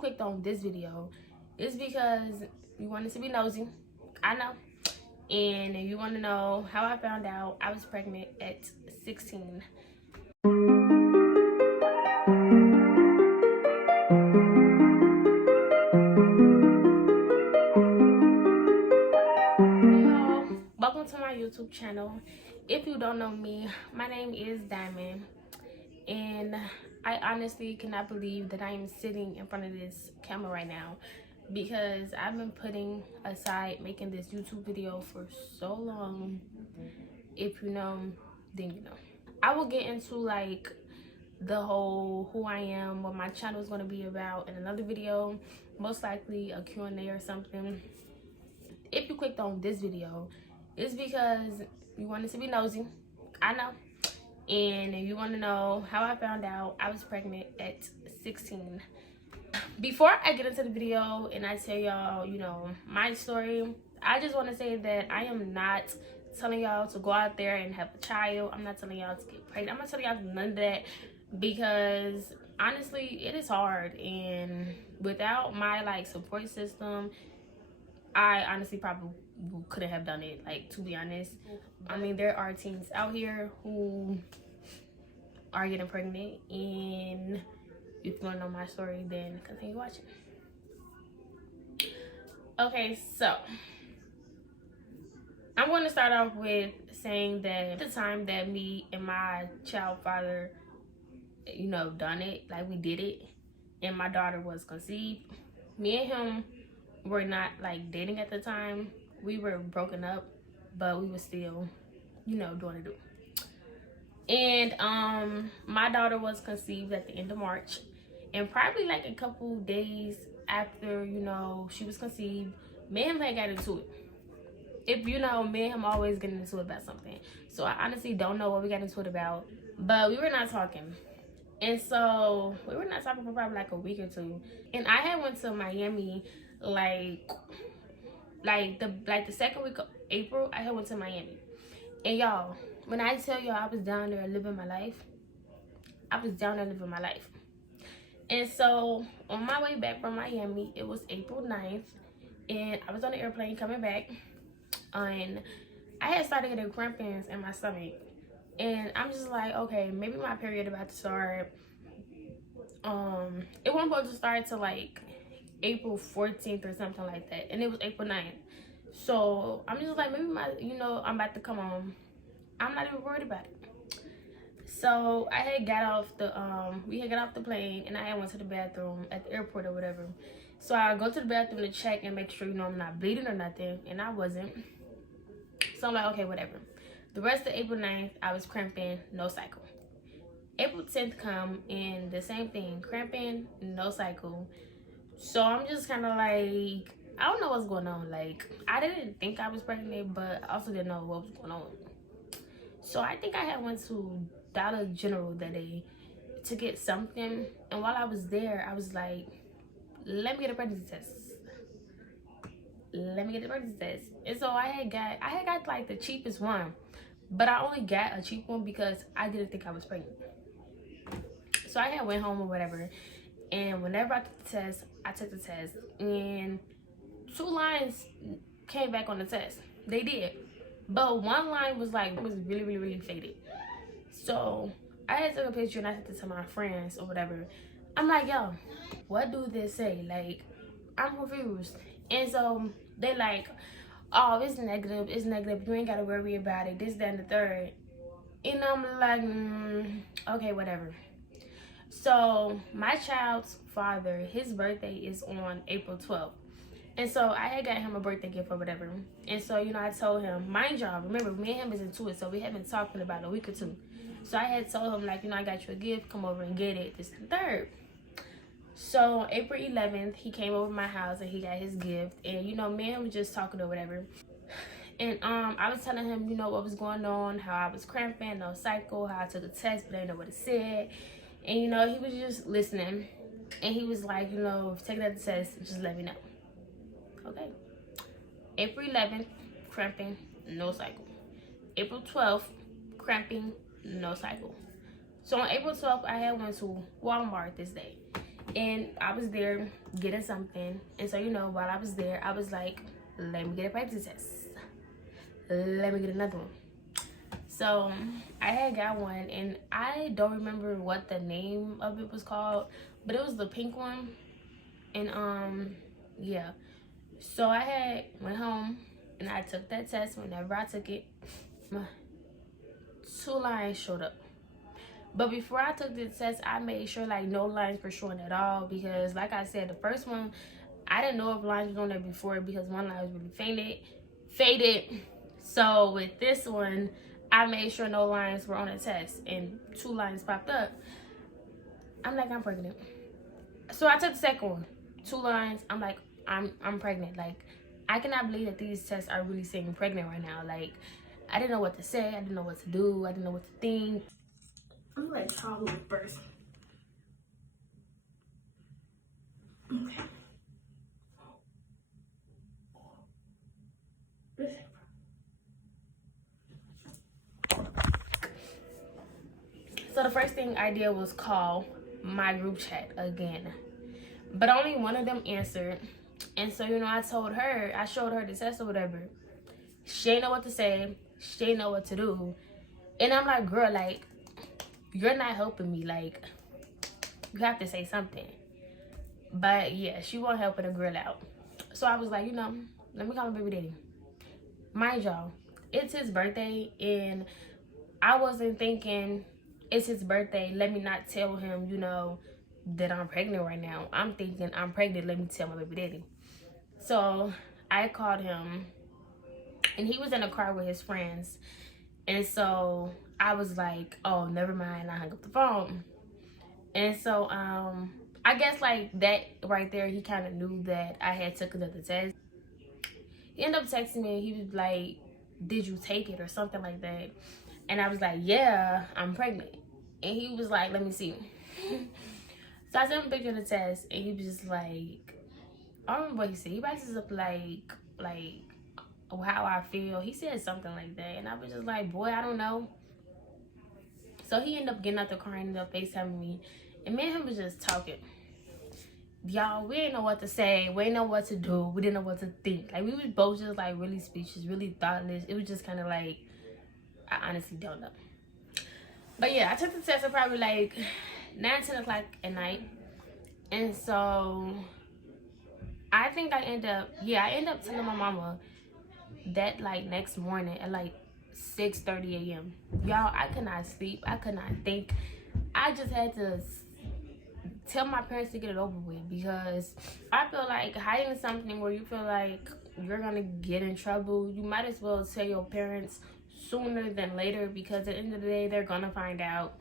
clicked on this video, it's because you wanted to be nosy. I know. And you want to know how I found out I was pregnant at 16. Welcome to my YouTube channel. If you don't know me, my name is Diamond, and I honestly cannot believe that I am sitting in front of this camera right now because I've been putting aside making this YouTube video for so long. If you know, then you know. I will get into like the whole who I am, what my channel is going to be about in another video, most likely a Q&A or something. If you clicked on this video, it's because you wanted to be nosy. I know. And you want to know how I found out I was pregnant at 16. Before I get into the video and I tell y'all, you know, my story, I just want to say that I am not telling y'all to go out there and have a child. I'm not telling y'all to get pregnant. I'm not telling y'all none of that because honestly, it is hard. And without my like support system, I honestly probably couldn't have done it, like, to be honest. I mean, there are teens out here who are getting pregnant, and if you want to know my story, then continue watching. Okay, so I'm going to start off with saying that the time that me and my child father, you know, done it, like we did it, and my daughter was conceived, me and him were not like dating at the time. We were broken up, but we were still, you know, doing it. And my daughter was conceived at the end of March, and probably like a couple days after, you know, she was conceived, me and him had got into it. If you know, me and him always getting into it about something. So I honestly don't know what we got into it about, but we were not talking. And so we were not talking for probably like a week or two. And I had went to Miami like the second week of April. I had went to Miami. And y'all, when I tell y'all I was down there living my life, I was down there living my life. And so on my way back from Miami, it was April 9th, and I was on the airplane coming back, and I had started getting crampings in my stomach. And I'm just like, okay, maybe my period about to start. It wasn't supposed to start till like April 14th or something like that, and it was April 9th. So I'm just like, maybe my, you know, I'm about to come on. I'm not even worried about it. So I had got off the we had got off the plane, and I had went to the bathroom at the airport or whatever. So I go to the bathroom to check and make sure, you know, I'm not bleeding or nothing, and I wasn't. So I'm like, okay, whatever. The rest of April 9th, I was cramping, no cycle. April 10th come, and the same thing, cramping, no cycle. So I'm just kind of like, I don't know what's going on. Like, I didn't think I was pregnant, but I also didn't know what was going on. So I think I had went to Dollar General that day to get something. And while I was there, I was like, let me get a pregnancy test. Let me get the pregnancy test. And so I had got like the cheapest one. But I only got a cheap one because I didn't think I was pregnant. So I had went home or whatever. And whenever I took the test, I took the test. And 2 lines came back on the test. They did. But one line was like, was really, really, really faded. So I had took a picture and I sent it to my friends or whatever. I'm like, yo, what do this say? Like, I'm confused. And so they like, oh, it's negative. You ain't got to worry about it. This, that, and the third. And I'm like, okay, whatever. So my child's father, his birthday is on April 12th. And so I had got him a birthday gift or whatever. And so, you know, I told him, mind y'all, remember, me and him is into it, so we haven't talked in about a week or two. So I had told him, like, you know, I got you a gift, come over and get it, this and third. So April 11th, he came over to my house and he got his gift. And, you know, me and him was just talking or whatever. And I was telling him, you know, what was going on, how I was cramping, no cycle, how I took a test, but I didn't know what it said. And, you know, he was just listening. And he was like, you know, take that test, just let me know. Okay. April 11th, cramping, no cycle. April 12th, cramping, no cycle. So on April 12th, I had went to Walmart this day. And I was there getting something. And so, you know, while I was there, I was like, let me get a pregnancy test. Let me get another one. So I had got one, and I don't remember what the name of it was called, but it was the pink one. And yeah. So I went home and I took that test. Whenever I took it, 2 lines showed up. But before I took the test, I made sure like no lines were showing at all, because like I said, the first one, I didn't know if lines was on there before because one line was really faded. So with this one, I made sure no lines were on the test, and 2 lines popped up. I'm like, I'm pregnant. So I took the second one, 2 lines. I'm like, I'm pregnant. Like, I cannot believe that these tests are really saying pregnant right now. Like, I didn't know what to say. I didn't know what to do. I didn't know what to think. I'm gonna let y'all look first. Okay. So the first thing I did was call my group chat again, but only one of them answered. And so, you know, I showed her the test or whatever. She didn't know what to say. She didn't know what to do. And I'm like, girl, like, you're not helping me. Like, you have to say something. But yeah, she wasn't helping the girl out. So I was like, you know, let me call my baby daddy. Mind y'all, it's his birthday, and I wasn't thinking it's his birthday, let me not tell him, you know, that I'm pregnant right now. I'm thinking I'm pregnant, let me tell my baby daddy. So I called him, and he was in a car with his friends. And so I was like, oh, never mind. I hung up the phone. And so I guess like that right there, he kind of knew that I had took another test. He ended up texting me, and he was like, did you take it or something like that? And I was like, yeah, I'm pregnant. And he was like, let me see. So I sent him a picture of the test, and he was just like, I don't remember what he said. He basically up like how I feel. He said something like that, and I was just like, boy, I don't know. So he ended up getting out the car and ended up FaceTiming me, and me and him was just talking. Y'all, we didn't know what to say. We didn't know what to do. We didn't know what to think. Like, we was both just like really speechless, really thoughtless. It was just kind of like, I honestly don't know. But yeah, I took the test at probably like 9-10 o'clock at night. And so I think I end up telling my mama that like next morning at like 6:30 a.m. Y'all, I could not sleep. I could not think. I just had to tell my parents to get it over with, because I feel like hiding something where you feel like you're gonna get in trouble, you might as well tell your parents sooner than later, because at the end of the day, they're gonna find out.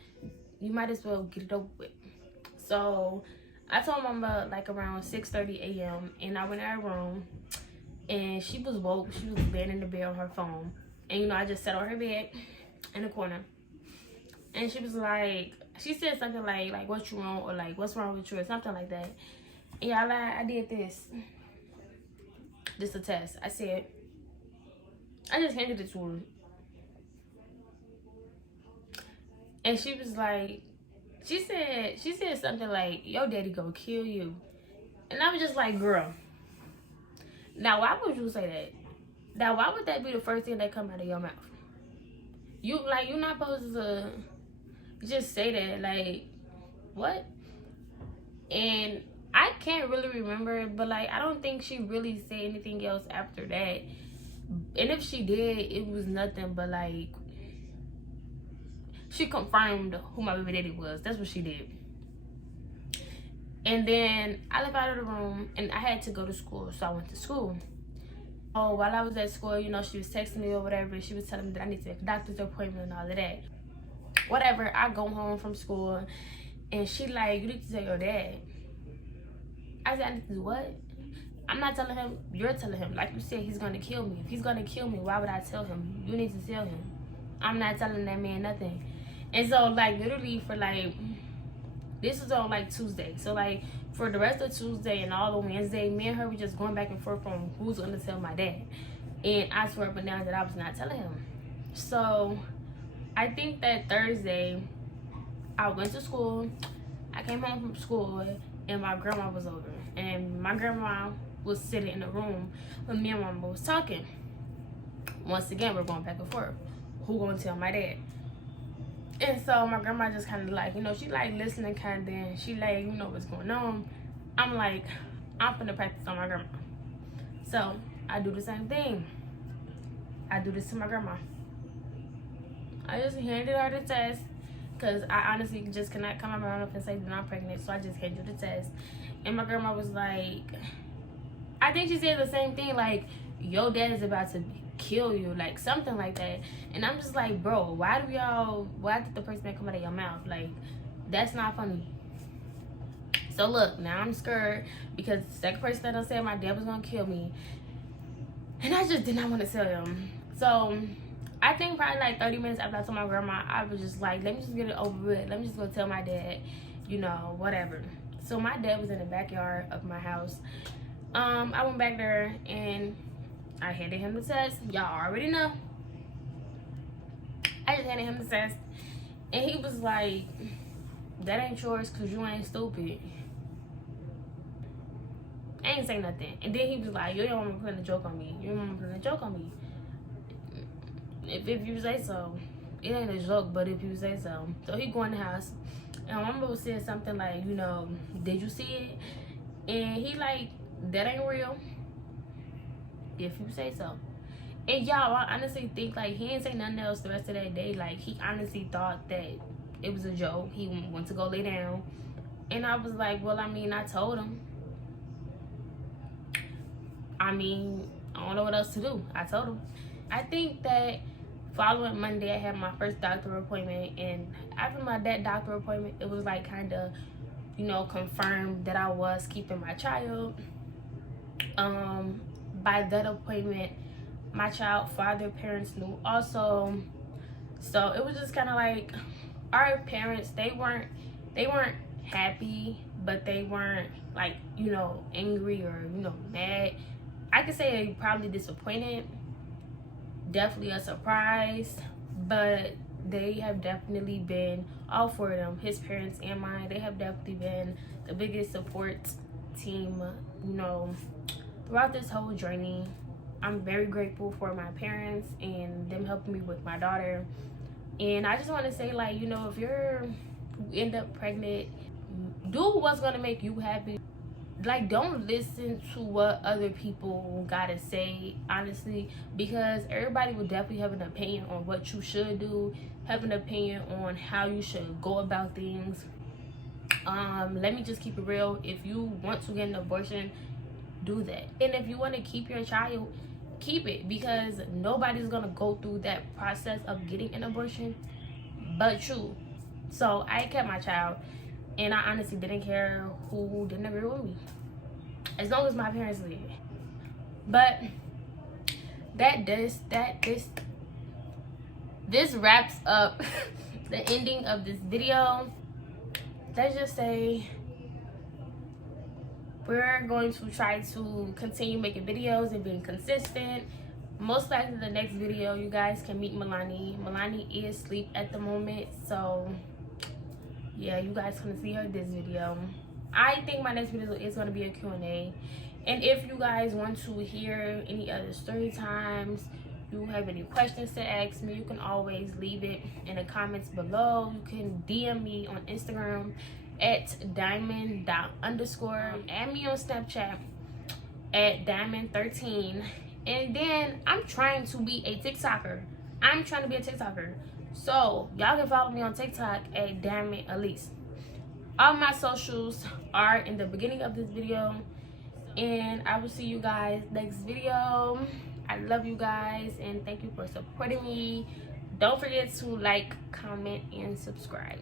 You might as well get it over with. So I told mama like around 6:30 a.m. and I went in her room, and she was woke. She was laying in the bed on her phone, and you know, I just sat on her bed in the corner, and she was like, she said something like what you wrong, or like what's wrong with you, or something like that. And y'all, I did this a test. I said, I just handed it to her, and she was like, she said something like, your daddy gonna kill you. And I was just like, girl, now why would you say that? Now why would that be the first thing that come out of your mouth? You're not supposed to just say that. Like, what? And I can't really remember, but like, I don't think she really said anything else after that. And if she did, it was nothing but like, she confirmed who my baby daddy was. That's what she did. And then I left out of the room, and I had to go to school, so I went to school. Oh, while I was at school, you know, she was texting me or whatever. She was telling me that I need to make a doctor's appointment and all of that. Whatever, I go home from school, and she like, you need to tell your dad. I said, I need to do what? I'm not telling him, you're telling him. Like you said, he's gonna kill me. If he's gonna kill me, why would I tell him? You need to tell him. I'm not telling that man nothing. And so like, literally for like, this was on like Tuesday. So like, for the rest of Tuesday and all of Wednesday, me and her were just going back and forth on who's gonna tell my dad. And I swear but now that I was not telling him. So I think that Thursday, I went to school. I came home from school, and my grandma was over. And my grandma was sitting in the room when me and my mama was talking. Once again, we're going back and forth. Who gonna tell my dad? And so my grandma just kind of like, you know, she like listening kind of, and she like, you know what's going on. I'm like, I'm finna practice on my grandma. So I do the same thing. I do this to my grandma. I just handed her the test because I honestly just cannot come out my mouth and say that I'm pregnant. So I just handed her the test. And my grandma was like, I think she said the same thing, like, your dad is about to kill you, like something like that. And I'm just like, bro, why did the person that come out of your mouth? Like, that's not funny. So look, now I'm scared because the second person that I said my dad was gonna kill me, and I just did not want to tell him. So I think probably like 30 minutes after I told my grandma, I was just like, let me just get it over with. Let me just go tell my dad, you know, whatever. So my dad was in the backyard of my house. I went back there and I handed him the test. Y'all already know. I just handed him the test. And he was like, that ain't yours because you ain't stupid. I ain't say nothing. And then he was like, you don't want me putting a joke on me. You don't want me putting a joke on me. If you say so. It ain't a joke, but if you say so. So he go in the house. And my mama was saying something like, you know, did you see it? And he like, that ain't real. If you say so. And y'all, I honestly think like he didn't say nothing else the rest of that day. Like he honestly thought that it was a joke. He went to go lay down. And I was like, well, I mean, I told him. I mean, I don't know what else to do. I told him. I think that following Monday, I had my first doctor appointment. And after that doctor appointment, it was like kind of, you know, confirmed that I was keeping my child. By that appointment, my child father parents knew also. So it was just kind of like our parents, they weren't happy, but they weren't like, you know, angry or, you know, mad. I could say they probably disappointed, definitely a surprise, but they have definitely been, all four of them, his parents and mine, they have definitely been the biggest support team, you know, throughout this whole journey. I'm very grateful for my parents and them helping me with my daughter. And I just want to say, like, you know, if you end up pregnant, do what's going to make you happy. Like, don't listen to what other people gotta say, honestly, because everybody will definitely have an opinion on what you should do, have an opinion on how you should go about things. Let me just keep it real. If you want to get an abortion, do that. And if you want to keep your child, keep it, because nobody's gonna go through that process of getting an abortion but you. So I kept my child, and I honestly didn't care who didn't agree with me, as long as my parents leave. But this wraps up the ending of this video. Let's just say we're going to try to continue making videos and being consistent. Most likely the next video, you guys can meet Milani. Milani is asleep at the moment, so yeah, you guys can see her this video. I think my next video is going to be a Q&A. And if you guys want to hear any other story times, you have any questions to ask me, you can always leave it in the comments below. You can DM me on Instagram at diamond_. Add me on Snapchat at diamond13. And then I'm trying to be a TikToker. So y'all can follow me on TikTok at Diamond Elise. All my socials are in the beginning of this video. And I will see you guys next video. I love you guys and thank you for supporting me. Don't forget to like, comment, and subscribe.